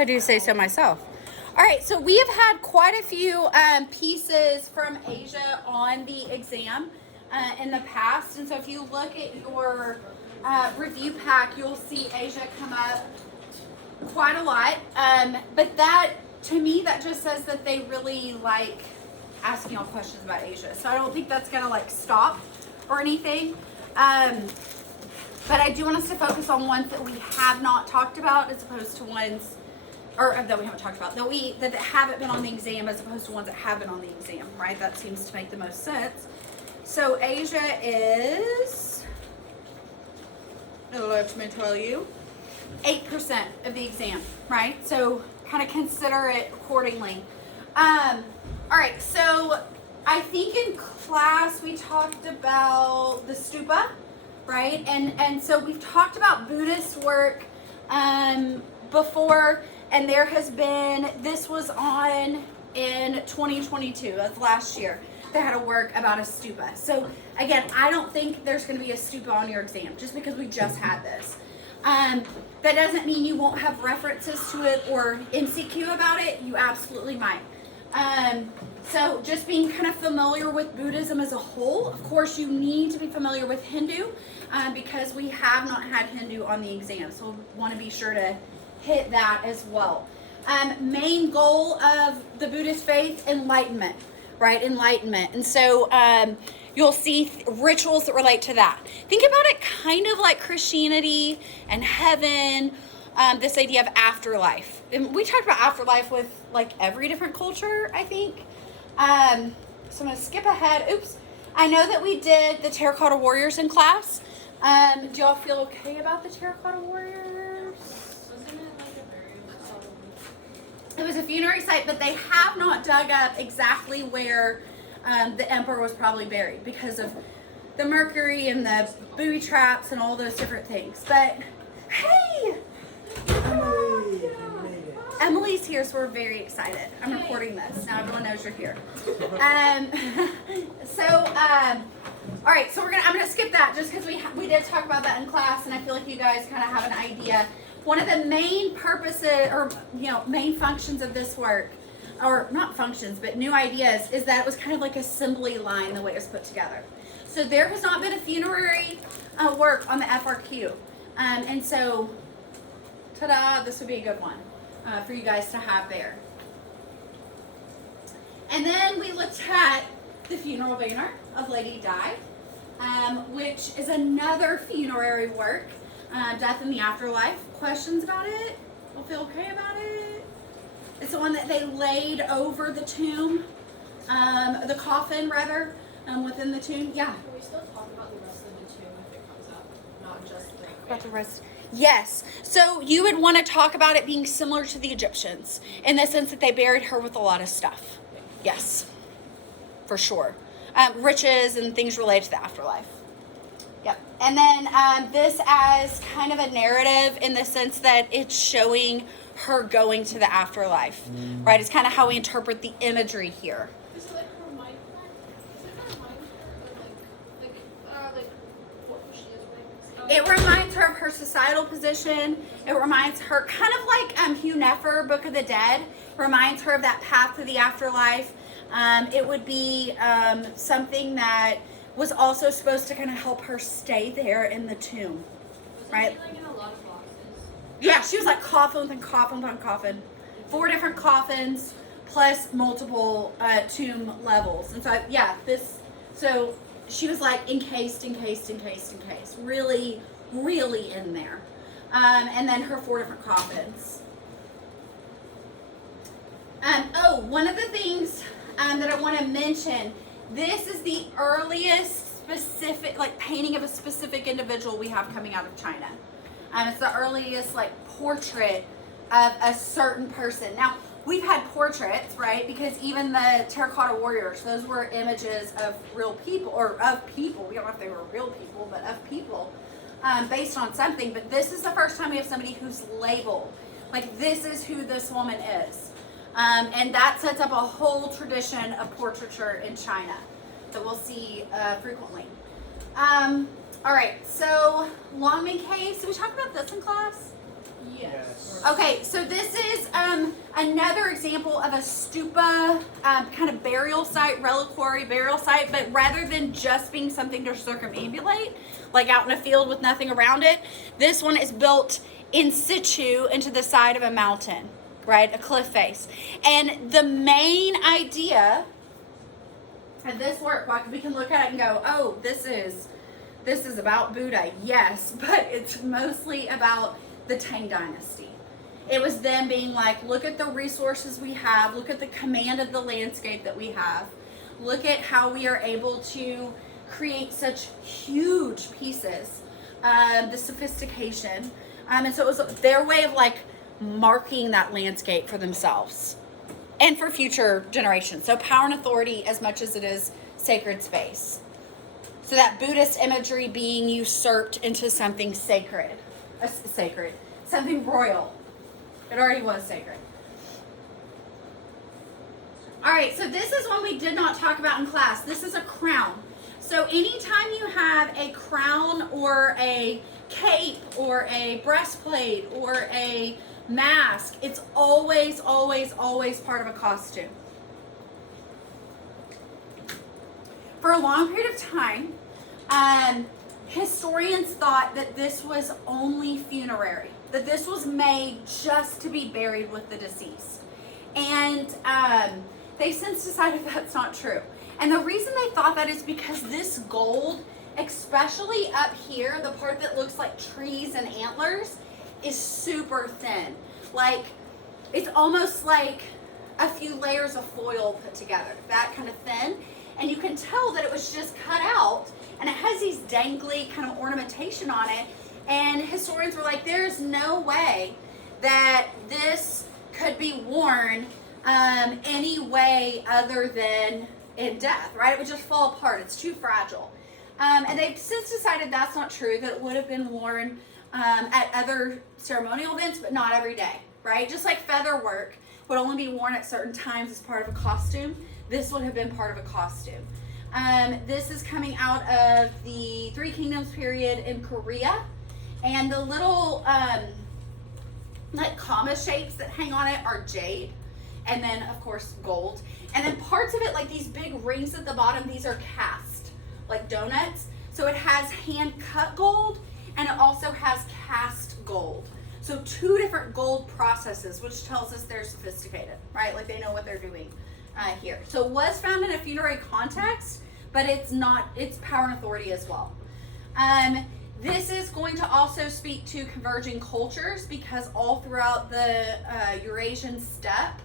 I do say so myself. All right, so we have had quite a few pieces from Asia on the exam in the past. And so if you look at your review pack, you'll see Asia come up quite a lot. But that, to me, that just says that they really like asking all questions about Asia. So I don't think that's going to like stop or anything. But I do want us to focus on ones that we have not talked about as opposed to ones, or that we haven't talked about, that haven't been on the exam as opposed to ones that have been on the exam, right? That seems to make the most sense. So Asia is, let me tell you, 8% of the exam, right? So kind of consider it accordingly. All right, so I think in class we talked about the stupa, right? And so we've talked about Buddhist work before, and there has been, this was on in 2022, that's last year, they had a work about a stupa. So again, I don't think there's going to be a stupa on your exam just because we just had this. That doesn't mean you won't have references to it or MCQ about it. You absolutely might. So just being kind of familiar with Buddhism as a whole. Of course, you need to be familiar with Hindu because we have not had Hindu on the exam. So we'll want to be sure to hit that as well. Main goal of the Buddhist faith, enlightenment, right? Enlightenment. And so you'll see rituals that relate to that. Think about it kind of like Christianity and heaven, this idea of afterlife. And we talked about afterlife with like every different culture, I think. So I'm going to skip ahead. Oops. I know that we did the Terracotta Warriors in class. Do y'all feel okay about the Terracotta Warriors? Wasn't it like a very It was a funerary site, but they have not dug up exactly where the emperor was probably buried because of the mercury and the booby traps and all those different things. But hey! Emily's here, so we're very excited. I'm recording this. Now everyone knows you're here. All right, so I'm gonna skip that just because we did talk about that in class, and I feel like you guys kind of have an idea. One of the main purposes, or main functions of this work, or not functions, but new ideas, is that it was kind of like assembly line the way it was put together. So there has not been a funerary work on the FRQ, and so, ta-da! This would be a good one. For you guys to have there. And then we looked at the funeral banner of Lady Di, which is another funerary work, Death in the Afterlife. Questions about it? We'll feel okay about it? It's the one that they laid over the tomb, the coffin rather, within the tomb. Yeah. Can we still talk about the rest of the tomb if it comes up, not just the About the rest. Yes. So you would want to talk about it being similar to the Egyptians in the sense that they buried her with a lot of stuff. Yes, for sure. Riches and things related to the afterlife. Yep. And then this as kind of a narrative in the sense that it's showing her going to the afterlife, right? It's kind of how we interpret the imagery here. Is it like her mind? Is it her mind? Like what she is right? It reminds her of her societal position. It reminds her, kind of like Hugh Nefer, Book of the Dead, reminds her of that path to the afterlife. It would be something that was also supposed to kind of help her stay there in the tomb, right? Wasn't she like in a lot of boxes? Yeah, she was like coffin within coffin within coffin. 4 different coffins plus multiple tomb levels. And so, so she was like encased. Really, really in there. And then her 4 different coffins. One of the things that I want to mention, this is the earliest specific, like painting of a specific individual we have coming out of China. It's the earliest like portrait of a certain person. Now, we've had portraits, right? Because even the Terracotta Warriors, those were images of real people, or of people. We don't know if they were real people, but of people, based on something. But this is the first time we have somebody who's labeled. Like, this is who this woman is. And that sets up a whole tradition of portraiture in China that we'll see frequently. All right, so Longman case. Did we talk about this in class? Yes. Okay, so this is Another example of a stupa, kind of burial site, reliquary burial site, but rather than just being something to circumambulate, like out in a field with nothing around it, this one is built in situ into the side of a mountain, right? A cliff face. And the main idea of this work, like we can look at it and go, oh, this is about Buddha. Yes, but it's mostly about the Tang Dynasty. It was them being like, look at the resources we have, look at the command of the landscape that we have, look at how we are able to create such huge pieces, the sophistication. And so it was their way of like marking that landscape for themselves and for future generations. So power and authority as much as it is sacred space. So that Buddhist imagery being usurped into something sacred, something royal. It already was sacred. All right, so this is one we did not talk about in class. This is a crown. So anytime you have a crown or a cape or a breastplate or a mask, it's always, always, always part of a costume. For a long period of time, historians thought that this was only funerary, that this was made just to be buried with the deceased. And they since decided that's not true. And the reason they thought that is because this gold, especially up here, the part that looks like trees and antlers, is super thin. Like, it's almost like a few layers of foil put together, that kind of thin. And you can tell that it was just cut out, and it has these dangly kind of ornamentation on it. And historians were like, there's no way that this could be worn any way other than in death, right? It would just fall apart. It's too fragile. And they've since decided that's not true, that it would have been worn at other ceremonial events, but not every day, right? Just like feather work would only be worn at certain times as part of a costume, this would have been part of a costume. This is coming out of the Three Kingdoms period in Korea. And the little like comma shapes that hang on it are jade. And then, of course, gold. And then parts of it, like these big rings at the bottom, these are cast, like donuts. So it has hand-cut gold, and it also has cast gold. So two different gold processes, which tells us they're sophisticated, right? Like they know what they're doing here. So it was found in a funerary context, but it's power and authority as well. This is going to also speak to converging cultures, because all throughout the Eurasian steppe,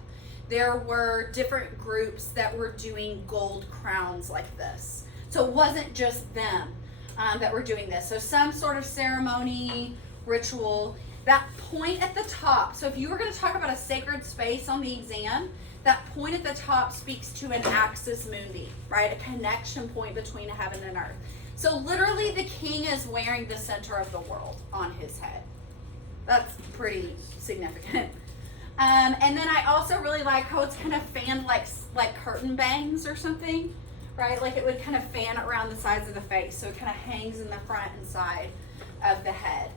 there were different groups that were doing gold crowns like this. So it wasn't just them that were doing this. So some sort of ceremony, ritual, that point at the top. So if you were going to talk about a sacred space on the exam, that point at the top speaks to an axis mundi, right? A connection point between heaven and earth. So literally the king is wearing the center of the world on his head. That's pretty significant. And then I also really like how it's kind of fanned like curtain bangs or something, right? Like it would kind of fan around the sides of the face. So it kind of hangs in the front and side of the head.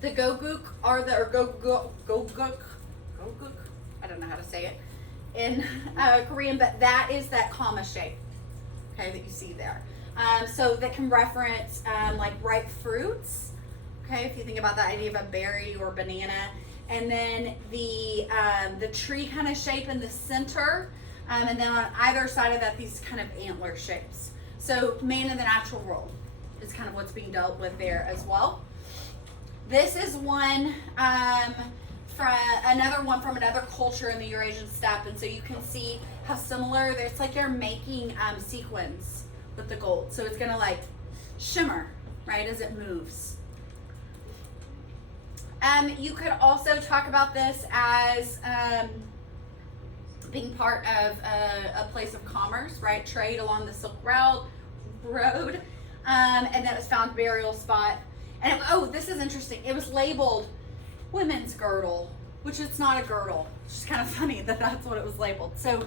The goguk goguk, I don't know how to say it in Korean, but that is that comma shape, okay, that you see there. So that can reference like ripe fruits. Okay, if you think about the idea of a berry or banana, and then the tree kind of shape in the center, and then on either side of that, these kind of antler shapes. So man in the natural world is kind of what's being dealt with there as well. This is one from another culture in the Eurasian steppe, and so you can see how similar. It's like they're making sequins with the gold, so it's gonna like shimmer, right, as it moves. You could also talk about this as being part of a place of commerce, right? Trade along the Silk Road, and that was found burial spot. And this is interesting. It was labeled women's girdle, which it's not a girdle. It's just kind of funny that that's what it was labeled. So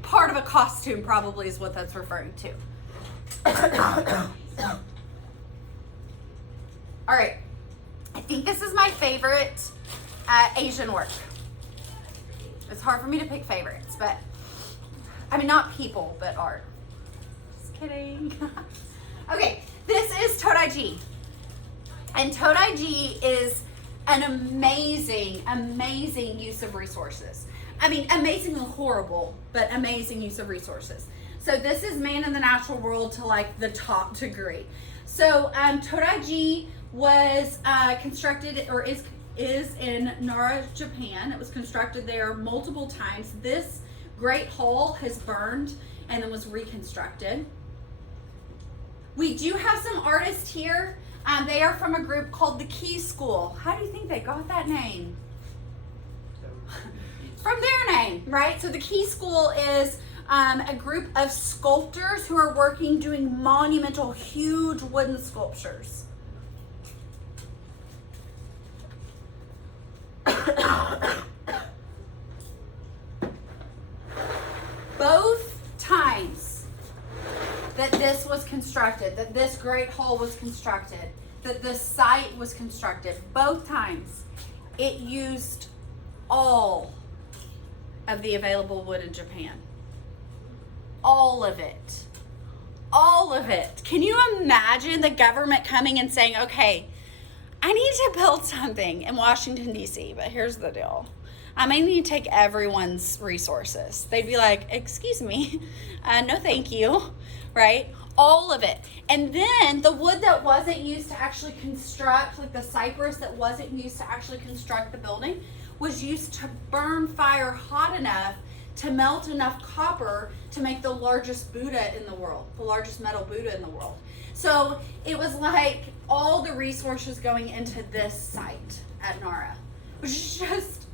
part of a costume probably is what that's referring to. All right. I think this is my favorite Asian work. It's hard for me to pick favorites, but I mean, not people, but art. Just kidding. Okay, this is Todaiji. And Todaiji is an amazing, amazing use of resources. I mean, amazing and horrible, but amazing use of resources. So this is man in the natural world to like the top degree. So Todaiji was constructed, or is in Nara, Japan. It was constructed there multiple times. This great hall has burned and then was reconstructed. We do have some artists here. They are from a group called the Key School. How do you think they got that name? From their name, right? So the Key School is a group of sculptors who are working doing monumental, huge wooden sculptures. Both times that this was constructed, that this great hall was constructed, that this site was constructed, both times it used all of the available wood in Japan. All of it. All of it. Can you imagine the government coming and saying, okay, I need to build something in Washington, D.C., but here's the deal. I may need to take everyone's resources. They'd be like, excuse me, no thank you, right? All of it. And then the wood that wasn't used to actually construct, like the cypress that wasn't used to actually construct the building, was used to burn fire hot enough to melt enough copper to make the largest Buddha in the world, the largest metal Buddha in the world. So it was like all the resources going into this site at Nara, which is just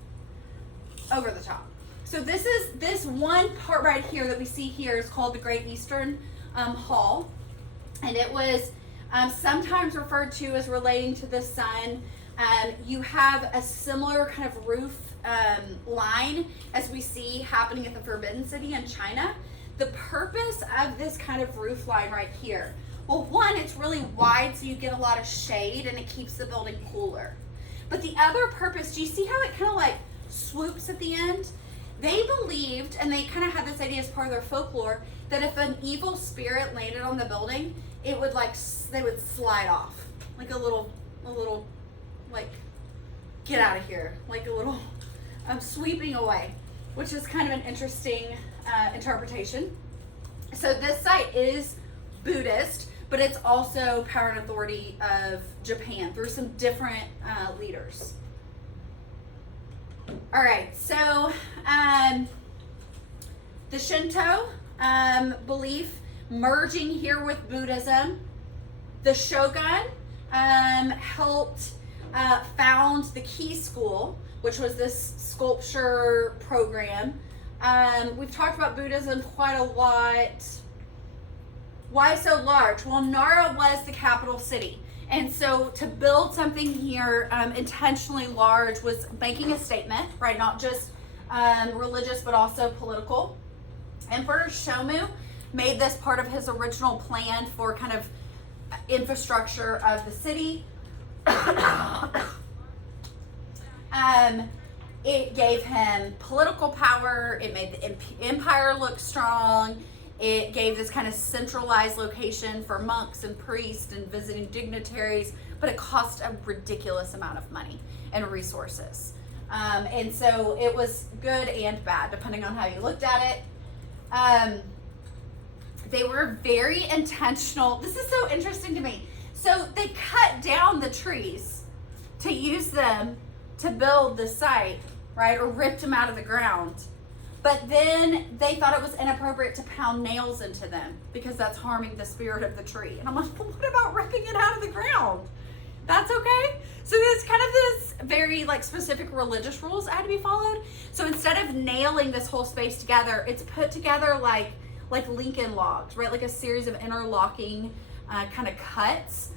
over the top. So this one part right here that we see here is called the Great Eastern Hall, and it was sometimes referred to as relating to the sun. You have a similar kind of roof line as we see happening at the Forbidden City in China. The purpose of this kind of roof line right here, well, one, it's really wide so you get a lot of shade and it keeps the building cooler. But the other purpose, do you see how it kind of like swoops at the end? They believed, and they kind of had this idea as part of their folklore, that if an evil spirit landed on the building, it would like, they would slide off. Like a little, like, get out of here. Like a little, sweeping away, which is kind of an interesting interpretation. So this site is Buddhist, but it's also power and authority of Japan through some different leaders. All right, so the Shinto belief merging here with Buddhism. The Shogun helped found the Key School, which was this sculpture program. We've talked about Buddhism quite a lot. Why so large? Well, Nara was the capital city. And so to build something here intentionally large was making a statement, right? Not just religious, but also political. Emperor Shomu made this part of his original plan for kind of infrastructure of the city. It gave him political power. It made the empire look strong. It gave this kind of centralized location for monks and priests and visiting dignitaries, but it cost a ridiculous amount of money and resources. And so it was good and bad, depending on how you looked at it. They were very intentional. This is so interesting to me. So they cut down the trees to use them to build the site, right? Or ripped them out of the ground. But then they thought it was inappropriate to pound nails into them because that's harming the spirit of the tree. And I'm like, well, what about ripping it out of the ground? That's okay? So there's kind of this very like specific religious rules that had to be followed. So instead of nailing this whole space together, it's put together like Lincoln logs, right? Like a series of interlocking kind of cuts,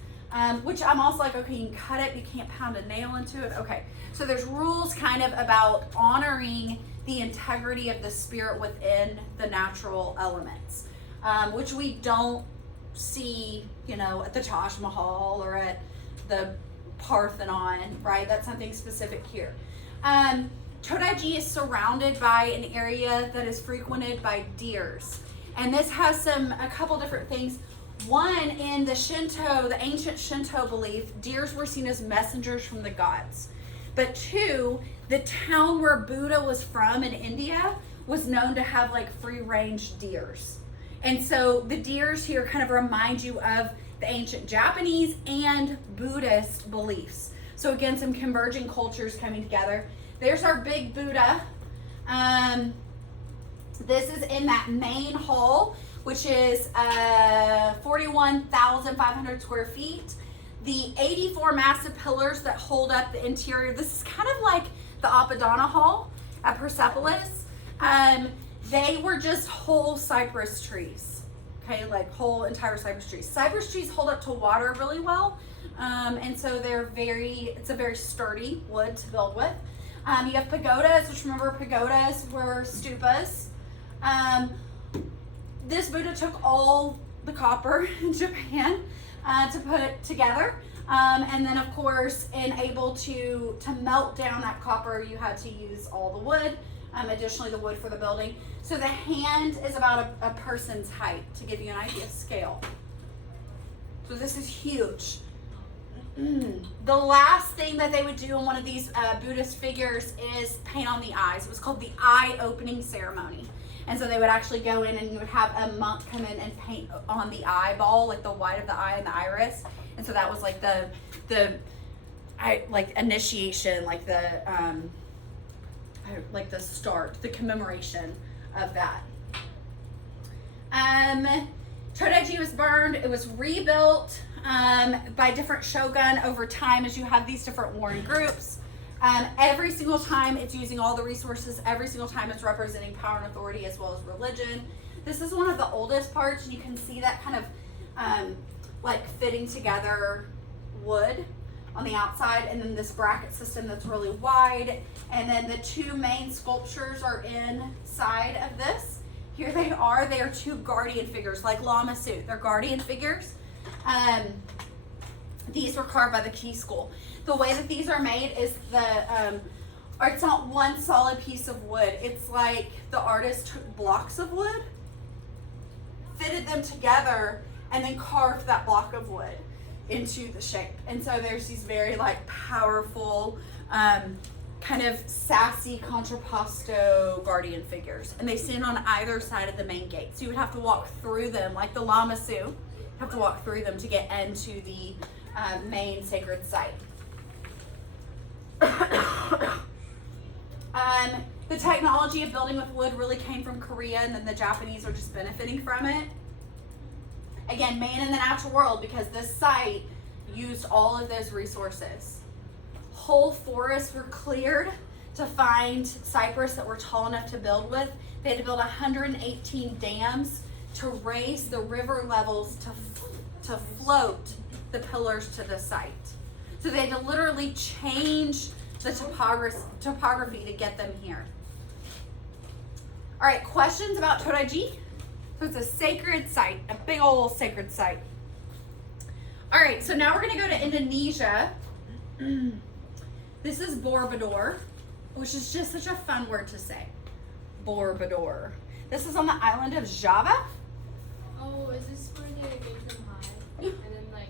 which I'm also like, okay, you can cut it, you can't pound a nail into it. Okay, so there's rules kind of about honoring the integrity of the spirit within the natural elements, which we don't see, you know, at the Taj Mahal or at the Parthenon, right? That's something specific here. Todaiji is surrounded by an area that is frequented by deers. And this has a couple different things. One, in the Shinto, the ancient Shinto belief, deers were seen as messengers from the gods. But two, the town where Buddha was from in India was known to have like free-range deers. And so the deers here kind of remind you of the ancient Japanese and Buddhist beliefs. So again, some converging cultures coming together. There's our big Buddha. This is in that main hall, which is 41,500 square feet. The 84 massive pillars that hold up the interior. This is kind of like the Apadana Hall at Persepolis. They were just whole cypress trees. Okay, like whole entire cypress trees. Cypress trees hold up to water really well. And so it's a very sturdy wood to build with. You have pagodas, which remember pagodas were stupas. This Buddha took all the copper in Japan to put it together. And then of course, able to melt down that copper, you had to use all the wood, additionally the wood for the building. So the hand is about a person's height, to give you an idea of scale. So this is huge. The last thing that they would do in one of these Buddhist figures is paint on the eyes. It was called the eye opening ceremony. And so they would actually go in and you would have a monk come in and paint on the eyeball, like the white of the eye and the iris. And so that was like the initiation, like the start, the commemoration of that. Todaiji was burned. It was rebuilt by different shogun over time as you have these different warring groups. Every single time it's using all the resources, every single time it's representing power and authority as well as religion. This is one of the oldest parts, and you can see that kind of like fitting together wood on the outside, and then this bracket system that's really wide, and then the two main sculptures are inside of this. Here they are two guardian figures, like Lama Su. They're guardian figures. These were carved by the Key School. The way that these are made is it's not one solid piece of wood. It's like the artist took blocks of wood, fitted them together, and then carved that block of wood into the shape. And so there's these very like powerful, kind of sassy contrapposto guardian figures. And they stand on either side of the main gate. So you would have to walk through them, like the Lama Su. You have to walk through them to get into the main sacred site. The technology of building with wood really came from Korea, and then the Japanese are just benefiting from it. Again, man in the natural world, because this site used all of those resources. Whole forests were cleared to find cypress that were tall enough to build with. They had to build 118 dams to raise the river levels to float the pillars to the site. So they had to literally change the topography to get them here. All right, questions about Todaiji? So it's a sacred site, a big old sacred site. All right, so now we're gonna go to Indonesia. This is Borobudur, which is just such a fun word to say. Borobudur. This is on the island of Java. Oh, is this where they make them high? And then like,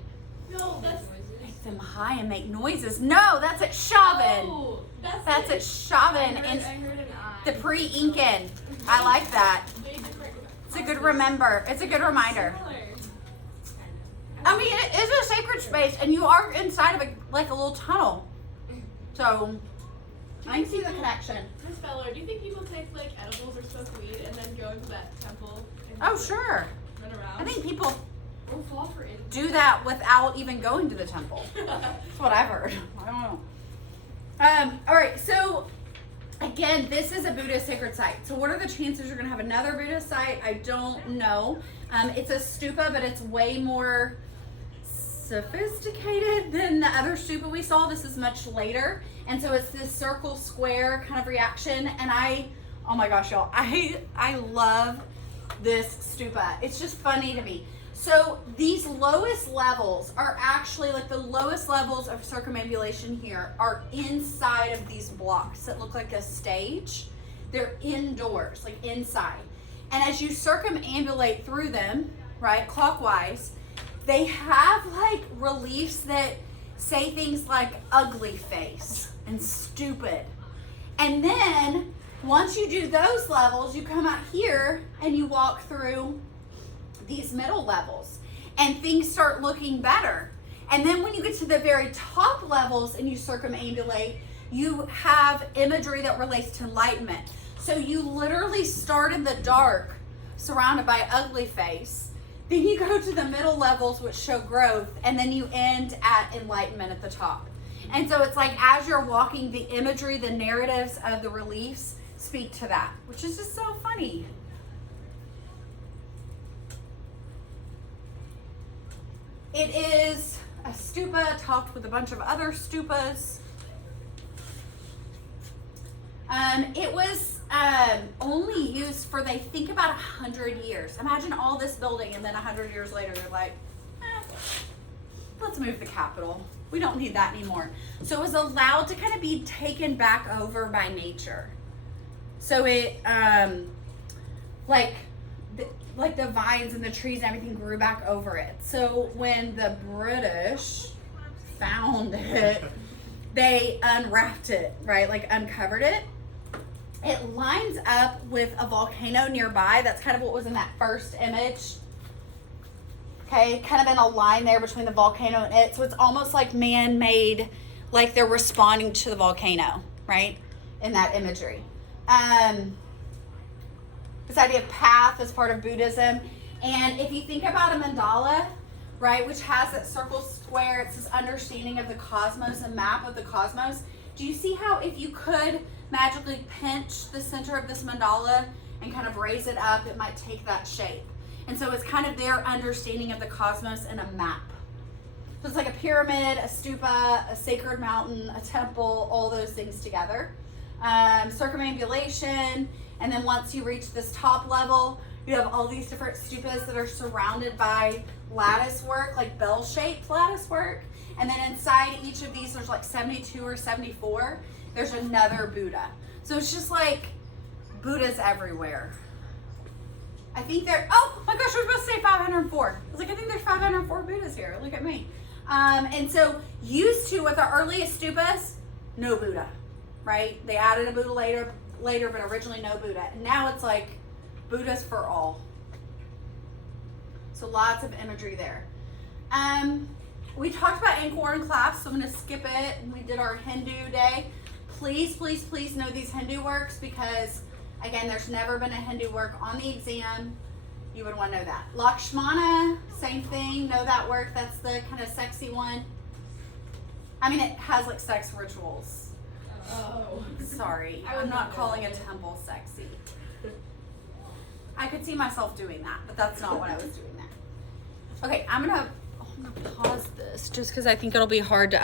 no, that's Make them high and make noises. No, that's at Chauvin. Oh, That's at Chauvin I and heard an eye. the pre-Incan. I like that. Way different. It's a good remember. It's a good reminder. Similar. I mean, it is a sacred space, and you are inside of a little tunnel. So I can see the connection. Miss Feller, do you think people take like edibles or smoke weed and then go into that temple and Oh, sure. run around? I think people or fall for it. do that without even going to the temple. That's what I've heard. I don't know. All right, so again, this is a Buddhist sacred site. So what are the chances you're going to have another Buddhist site? I don't know. It's a stupa, but it's way more sophisticated than the other stupa we saw. This is much later. And so it's this circle square kind of reaction. And oh my gosh, y'all, I love this stupa. It's just funny to me. So these lowest levels are actually like the lowest levels of circumambulation here are inside of these blocks that look like a stage. They're indoors, like inside. And as you circumambulate through them, right, clockwise, they have like reliefs that say things like ugly face and stupid. And then once you do those levels, you come out here and you walk through these middle levels and things start looking better. And then when you get to the very top levels and you circumambulate, you have imagery that relates to enlightenment. So you literally start in the dark, surrounded by ugly face. Then you go to the middle levels, which show growth, and then you end at enlightenment at the top. And so it's like as you're walking, the imagery, the narratives of the reliefs speak to that, which is just so funny. It is a stupa topped with a bunch of other stupas. It was only used for, they think, about 100 years. Imagine all this building and then 100 years later they're like, let's move the capital. We don't need that anymore. So it was allowed to kind of be taken back over by nature. So it, like the vines and the trees and everything grew back over it. So when the British found it, they unwrapped it, right? Like uncovered it. It lines up with a volcano nearby. That's kind of what was in that first image. Okay, kind of in a line there between the volcano and it. So it's almost like man-made, like they're responding to the volcano, right? In that imagery. This idea of path is part of Buddhism. And if you think about a mandala, right, which has that circle square, it's this understanding of the cosmos, a map of the cosmos. Do you see how if you could magically pinch the center of this mandala and kind of raise it up, it might take that shape? And so it's kind of their understanding of the cosmos in a map. So it's like a pyramid, a stupa, a sacred mountain, a temple, all those things together. Circumambulation, and then once you reach this top level, you have all these different stupas that are surrounded by lattice work, like bell-shaped lattice work. And then inside each of these, there's like 72 or 74. There's another Buddha. So it's just like Buddhas everywhere. I think oh my gosh, I was supposed to say 504. I was like, I think there's 504 Buddhas here. Look at me. And so used to, with our earliest stupas, no Buddha, right? They added a Buddha later, but originally no Buddha. And now it's like Buddhas for all. So lots of imagery there. We talked about Angkor in class, so I'm going to skip it. We did our Hindu day. Please, please, please know these Hindu works because, again, there's never been a Hindu work on the exam. You would want to know that. Lakshmana, same thing. Know that work. That's the kind of sexy one. I mean, it has like sex rituals. Oh. Sorry. I'm not calling a temple sexy. I could see myself doing that, but that's not what I was doing there. Okay, I'm gonna pause this just because I think it'll be hard to